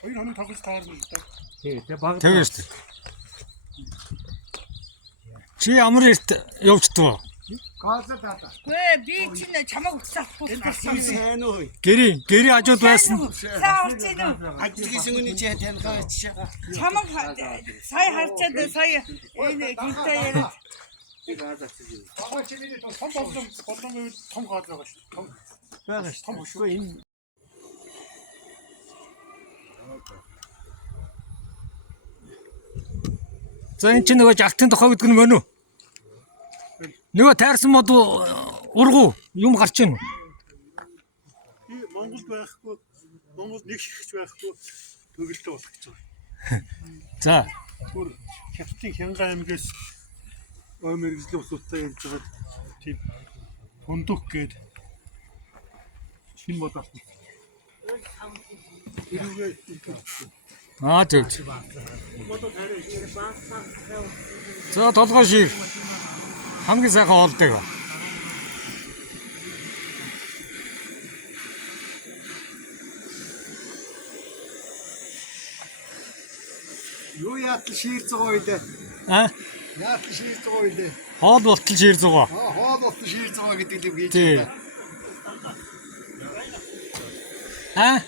Хоёр хоног тоглож таарна л да. Тэгээ баг. Тэгээ шүү дээ. Чи ямар эрт явждгаа? Гүй би чинь чамаг өгсөхгүй. Сайн уу? Гэрийн хажууд байсан. Ажлын үний чи таньгаа чи. Чамаг сая харчаад сая энэ гинтээ яриад Бага чи миний том болон том гол байгаа шүү. Том Байгаа шүү. Том шүү энэ. За энэ чинь нөгөө жалтын тохоо гэдэг нь мөн үү? Нөгөө таарсан мод ургуу юм гарч ийн. Би Монголд байхгүй, Монгол нэг шигч байхгүй төгөлтөө болох гэж байна. За. Түр Хятадын Хянга аймгаас ой мэрэгжлийн усуудтай явж байгаа тийм фундук гээд шинэ мод авсан. Аа тийм. За толгой шиг хамгийн сайхан олдог. Юу яатал шиир зогоо илээ. А? Яатал шиир зогоо илээ. Хоол болтол шир зугаа. Хоол болтол шиир зогоо гэдэг юм хийж Тий. байна. А?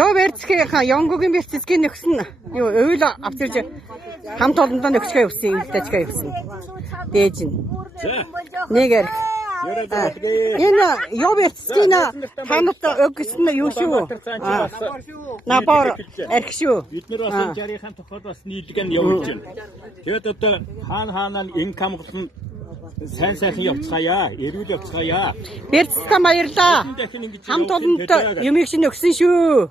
Ёо Берцгийн Янгогийн Берцгийн нөхсөн юу уйл авчирж хамт олондоо нөхчгээ явсан үлдээчгээ явсан. Дээж нь. Нэгэр. Энэ Ёо Берцгийн танад өгсөн юу шүү? Набор арх шүү. Бид нэр бас энэ жарийнхаа тохиол бас нийлгэн явуулж байна. Тэгээд одоо хаана инкам болсон сайн сайхан явцгаая, эрүүл явцгаая. Берцтэй баярлаа. Хамт олондоо юмыг шинэ өгсөн шүү.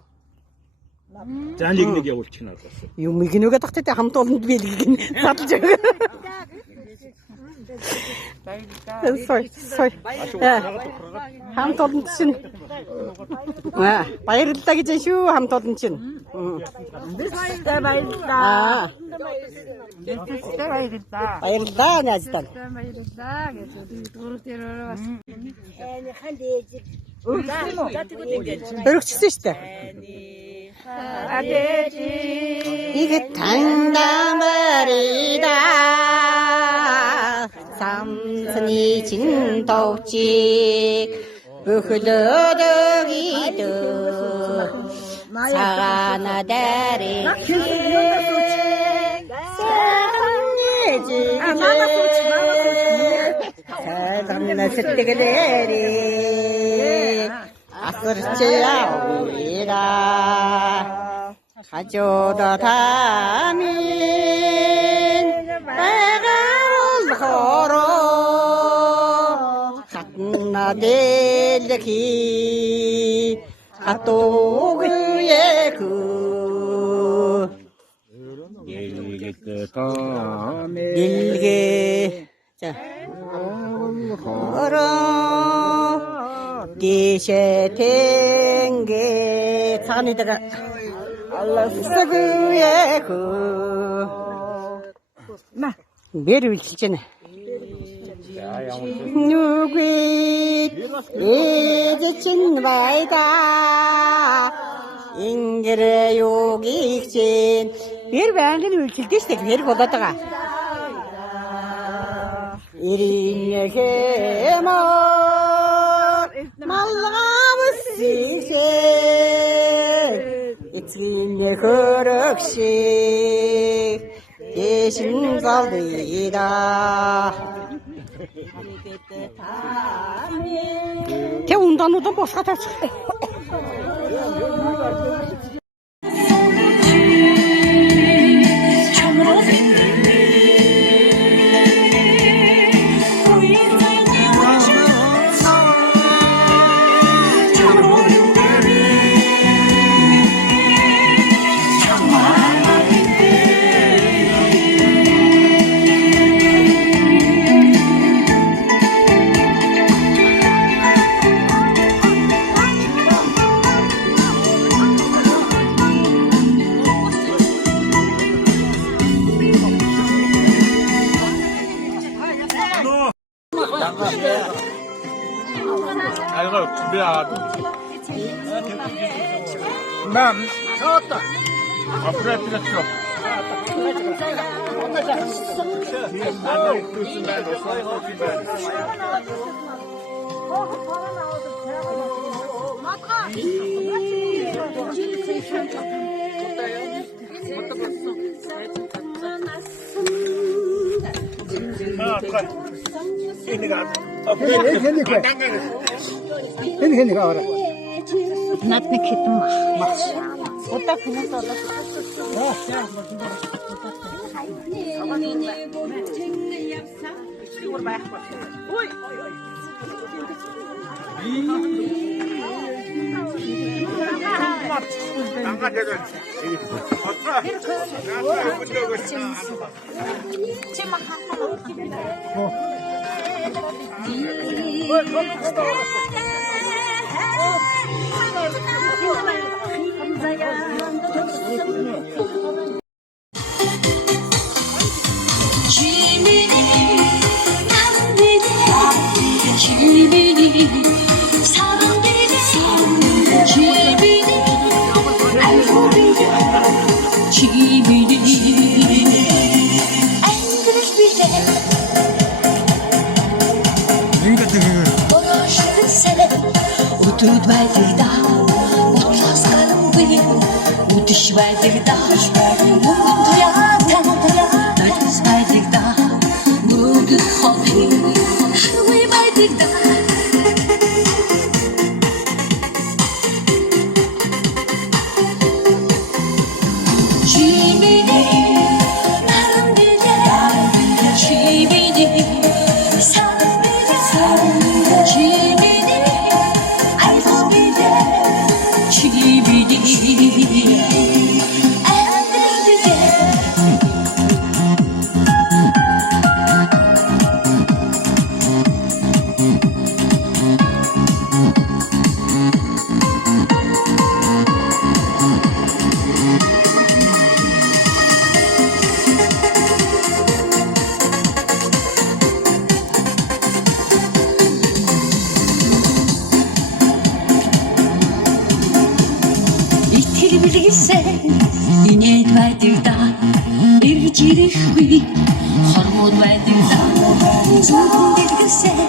За нэг явуулчих нь бас. Юмыг нүгэ тахтай хамт олонд биелгэн задлж өгөө. Сой. Хамт олонд чинь. Баярлалаа гэж шүү хамт олонд чинь. Баярлалаа. Баярлалаа наастан. Өргөчсөн шүү дээ. 이게 단다말이다 삼선이 진독직 으흐더덕이도 사나다리 사람내지 습득내리 아스르치야 우리라 가져다 담인 빨간 호로 갓나들기 핫도그의 그 일개 자 호로 디셰 탱게 산이다가 알라스그의 그 매를 위치잖아 누구이 이제친 바이다 인게레 요기친 매를 왜안되는 위치겠어 매를 보다다가 이리에게 뭐 말라무시세 이틀내 그럭시 대신 살리다 태운다노도 못 사다치 아이고 준비야. 맘 좋았다. 앞으로 뛰었죠. 핸디가 알아. 나한테 기도 마 어따 그냥 써다 Tut bei dir da, Үдэш байдаг да тояата ноёс байдаг да мөдөх хоны хавь байдаг да Инээд байдаг да эргэж ирэхгүй хормууд байдаг да зүгт дэлгэсээ